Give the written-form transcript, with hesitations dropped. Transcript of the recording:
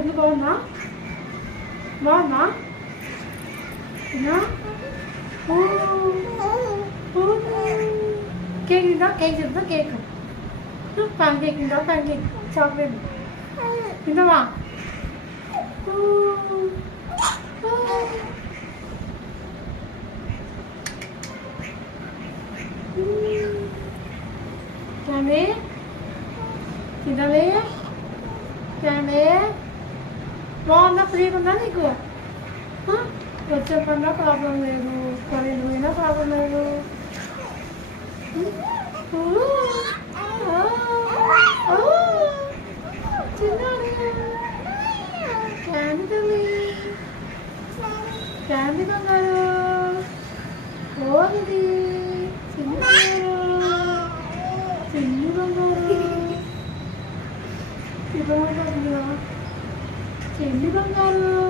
ఎందుకు బాగున్నా బాగున్నా కేక్ తిందా కేక్ తిందా కేక్ పాన్ కేక్ తిందా పాన్ కేక్ చాక్లెట్ తిందావా క్యాండీ తినాలి క్యాండీ బాగుందా ఫ్రీగా ఉందా నీకు వచ్చే పనిలో ప్రాబ్లం లేదు కరెంట్ పోయినా ప్రాబ్లం లేదు క్యాండీ తల్లి క్యాండీ బంగారు ఓది చిన్ని బంగారు చిన్ని బంగారు